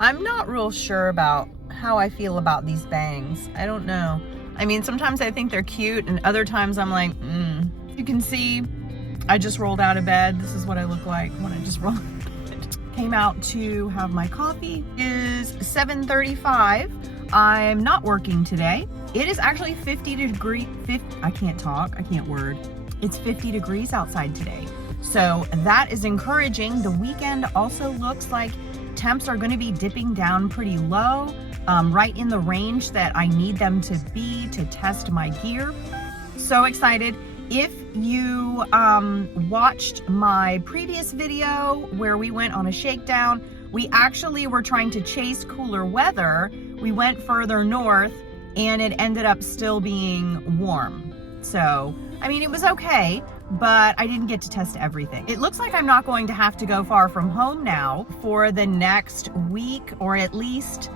I'm not real sure about how I feel about these bangs. I don't know. I mean, sometimes I think they're cute and other times I'm like, You can see I just rolled out of bed. This is what I look like when I just roll out of bed. Came out to have my coffee. It is 7:35. I'm not working today. It is actually 50 degrees. I can't talk. I can't word. It's 50 degrees outside today. So that is encouraging. The weekend also looks like temps are going to be dipping down pretty low, right in the range that I need them to be to test my gear. So excited. If you watched my previous video where we went on a shakedown, we actually were trying to chase cooler weather. We went further north and it ended up still being warm. So, I mean, it was okay, but I didn't get to test everything. It looks like I'm not going to have to go far from home now for the next week, or at least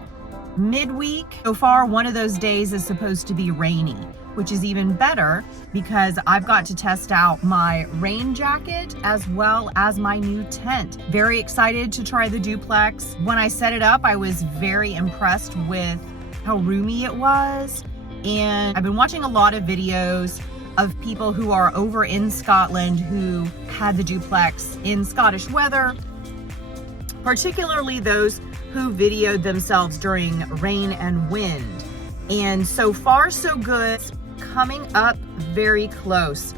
midweek. So far, one of those days is supposed to be rainy, which is even better because I've got to test out my rain jacket as well as my new tent. Very excited to try the duplex. When I set it up, I was very impressed with how roomy it was. And I've been watching a lot of videos of people who are over in Scotland who had the duplex in Scottish weather, particularly those who videoed themselves during rain and wind. And so far, so good. Coming up very close.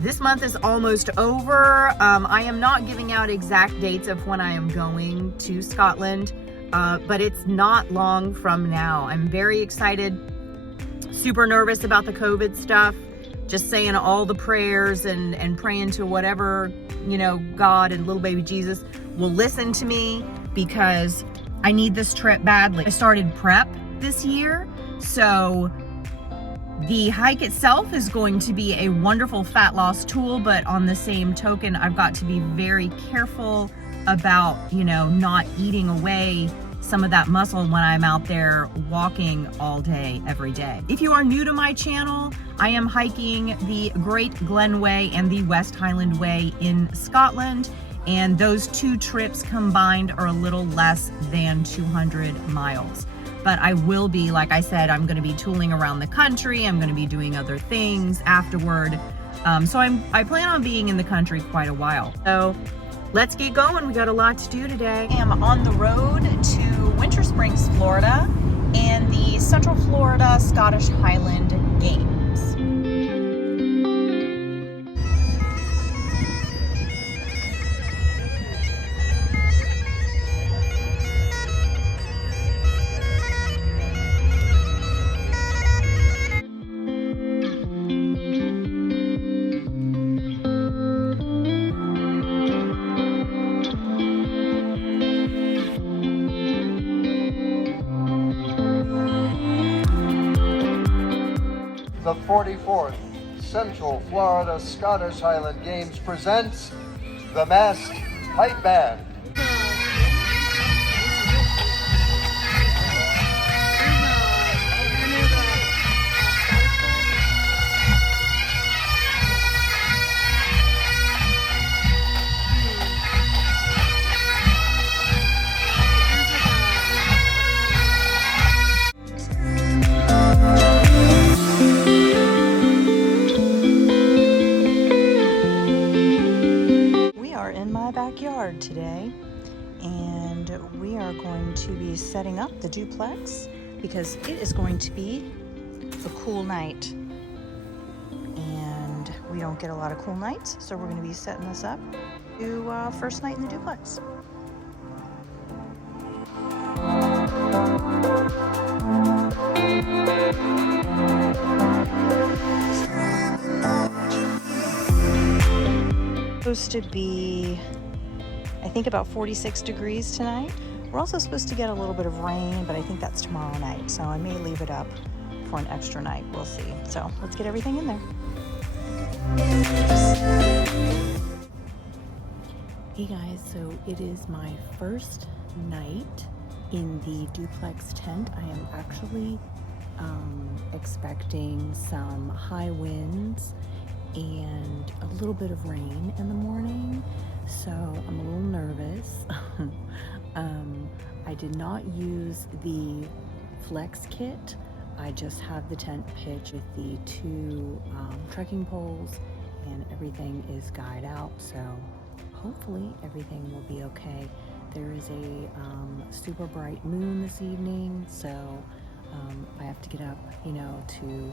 This month is almost over. I am not giving out exact dates of when I am going to Scotland, but it's not long from now. I'm very excited, super nervous about the COVID stuff. Just saying all the prayers and praying to whatever, God and little baby Jesus will listen to me, because I need this trip badly. I started prep this year, so the hike itself is going to be a wonderful fat loss tool, but on the same token, I've got to be very careful about, not eating away some of that muscle when I'm out there walking all day, every day. If you are new to my channel, I am hiking the Great Glen Way and the West Highland Way in Scotland, and those two trips combined are a little less than 200 miles. But I will be, like I said, I'm gonna be tooling around the country. I'm gonna be doing other things afterward. So I plan on being in the country quite a while. So let's get going. We got a lot to do today. I am on the road to Winter Springs, Florida, and the Central Florida Scottish Highland Games. The 44th Central Florida Scottish Highland Games presents the Masked Pipe Band. Backyard today, and we are going to be setting up the duplex because it is going to be a cool night, and we don't get a lot of cool nights, so we're going to be setting this up to first night in the duplex. Supposed to be, I think, about 46 degrees tonight. We're also supposed to get a little bit of rain, but I think that's tomorrow night, so I may leave it up for an extra night. We'll see. So let's get everything in there. Hey guys, so it is my first night In the duplex tent, I am actually expecting some high winds and a little bit of rain in the morning, so I'm a little nervous. I did not use the flex kit. I just have the tent pitch with the two trekking poles, and everything is guyed out, so hopefully everything will be okay. There is a super bright moon this evening, so I have to get up, you know, to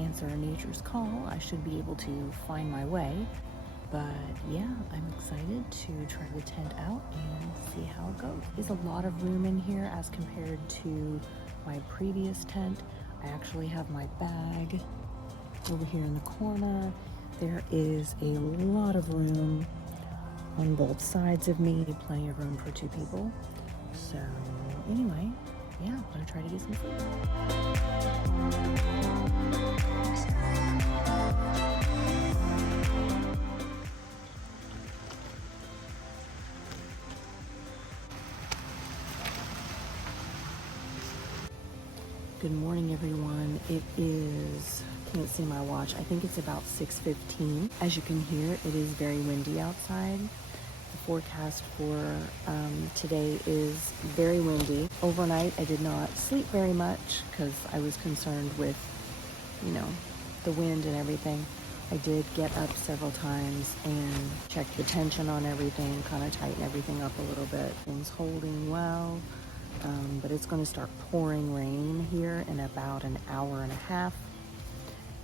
answer nature's call. I should be able to find my way. But yeah, I'm excited to try the tent out and see how it goes. There's a lot of room in here as compared to my previous tent. I actually have my bag over here in the corner. There is a lot of room on both sides of me, plenty of room for two people. So anyway, yeah, I'm gonna try to get some food. Good morning, everyone. It is, I can't see my watch, I think it's about 6:15. As you can hear, it is very windy outside. The forecast for today is very windy. Overnight, I did not sleep very much because I was concerned with, you know, the wind and everything. I did get up several times and check the tension on everything, kind of tighten everything up a little bit. Things holding well. But it's going to start pouring rain here in about an hour and a half.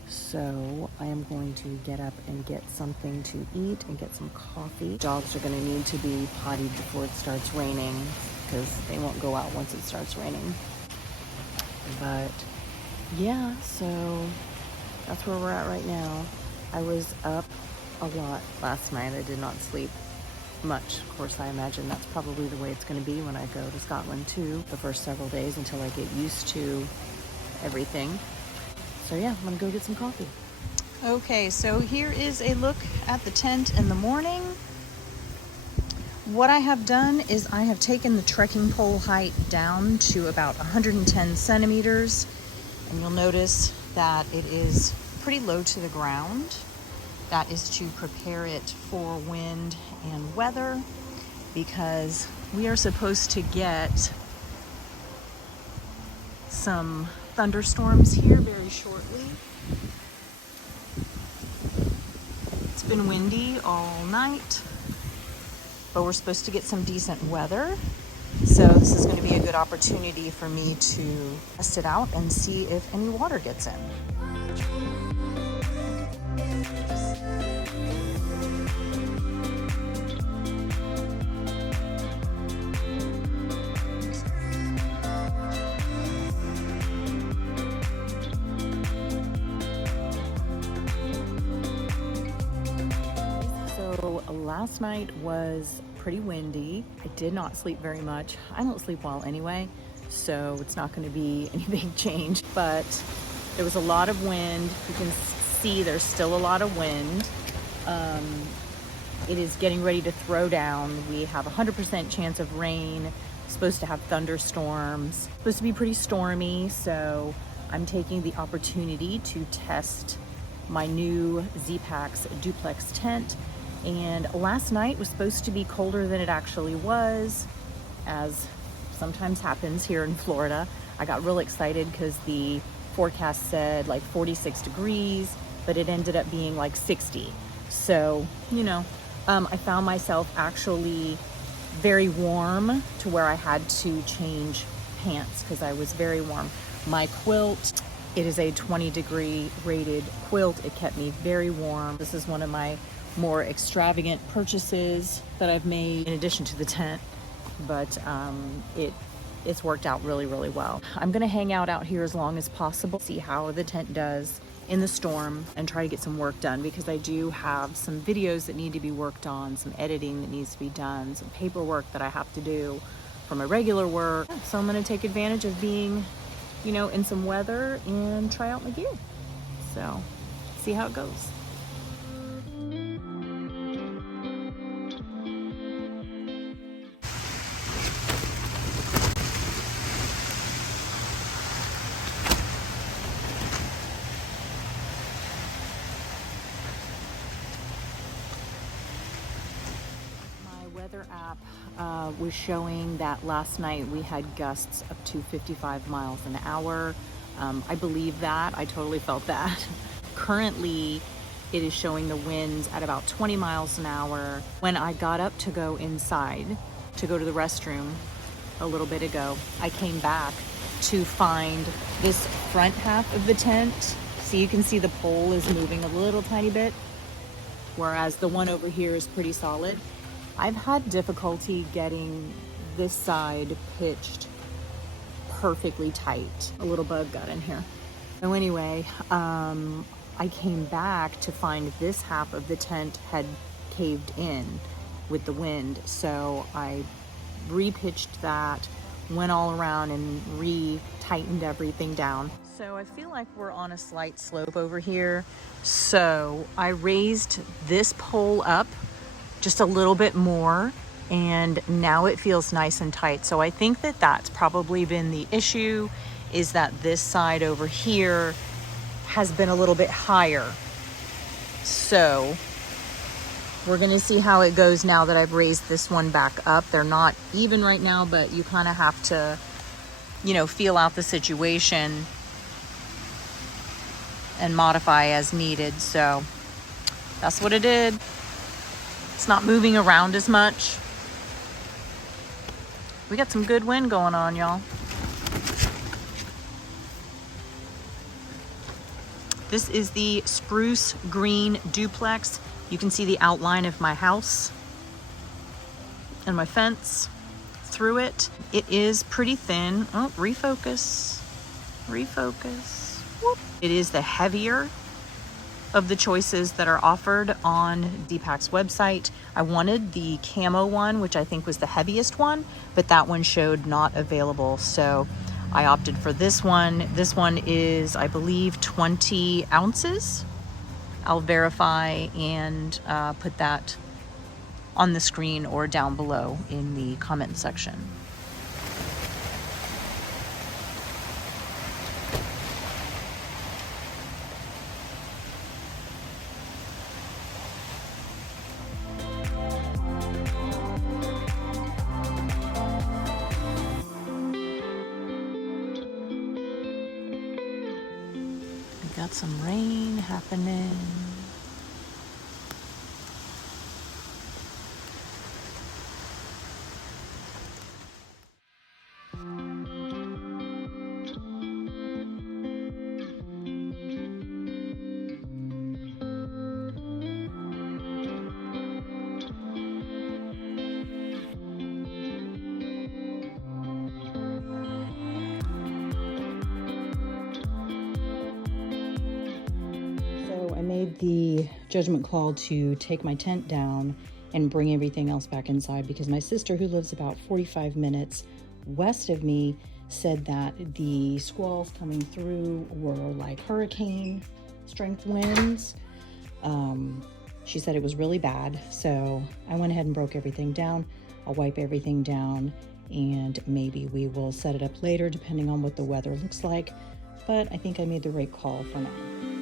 So I am going to get up and get something to eat and get some coffee. Dogs are going to need to be pottied before it starts raining because they won't go out once it starts raining. But yeah, so that's where we're at right now. I was up a lot last night. I did not sleep much. Of course, I imagine that's probably the way it's going to be when I go to Scotland too, the first several days until I get used to everything. So yeah, I'm gonna go get some coffee. Okay, so here is a look at the tent in the morning. What I have done is I have taken the trekking pole height down to about 110 centimeters, and you'll notice that it is pretty low to the ground. That is to prepare it for wind and weather, because we are supposed to get some thunderstorms here very shortly. It's been windy all night, but we're supposed to get some decent weather. So this is going to be a good opportunity for me to test it out and see if any water gets in. Last night was pretty windy. I did not sleep very much. I don't sleep well anyway, so it's not going to be any big change. But there was a lot of wind. You can see there's still a lot of wind. It is getting ready to throw down. We have a 100% chance of rain. Supposed to have thunderstorms. Supposed to be pretty stormy, so I'm taking the opportunity to test my new Zpacks Duplex Tent. And last night was supposed to be colder than it actually was, as sometimes happens here in Florida. I got real excited because the forecast said like 46 degrees, but it ended up being like 60. So, you know, I found myself actually very warm to where I had to change pants because I was very warm. My quilt, it is a 20-degree rated quilt. It kept me very warm. This is one of my more extravagant purchases that I've made in addition to the tent, but it's worked out really, really well. I'm gonna hang out here as long as possible, see how the tent does in the storm, and try to get some work done, because I do have some videos that need to be worked on, some editing that needs to be done, some paperwork that I have to do for my regular work. So I'm gonna take advantage of being, you know, in some weather and try out my gear. So see how it goes. weather app was showing that last night we had gusts up to 55 miles an hour. I believe that. I totally felt that. Currently, it is showing the winds at about 20 miles an hour. When I got up to go inside, to go to the restroom a little bit ago, I came back to find this front half of the tent. So you can see the pole is moving a little tiny bit, whereas the one over here is pretty solid. I've had difficulty getting this side pitched perfectly tight. A little bug got in here. So anyway, I came back to find this half of the tent had caved in with the wind. So I re-pitched that, went all around and re-tightened everything down. So I feel like we're on a slight slope over here. So I raised this pole up just a little bit more, and now it feels nice and tight. So I think that that's probably been the issue, is that this side over here has been a little bit higher. So we're gonna see how it goes now that I've raised this one back up. They're not even right now, but you kind of have to, you know, feel out the situation and modify as needed. So that's what it did. It's not moving around as much. We got some good wind going on, y'all. This is the spruce green duplex. You can see the outline of my house and my fence through it. It is pretty thin. Oh, refocus, refocus. Whoop. It is the heavier of the choices that are offered on Zpacks website. I wanted the camo one, which I think was the heaviest one, but that one showed not available. So I opted for this one. This one is, I believe, 20 ounces. I'll verify and put that on the screen or down below in the comment section. Got some rain happening. I made the judgment call to take my tent down and bring everything else back inside, because my sister, who lives about 45 minutes west of me, said that the squalls coming through were like hurricane strength winds. She said it was really bad. So I went ahead and broke everything down. I'll wipe everything down and maybe we will set it up later depending on what the weather looks like. But I think I made the right call for now.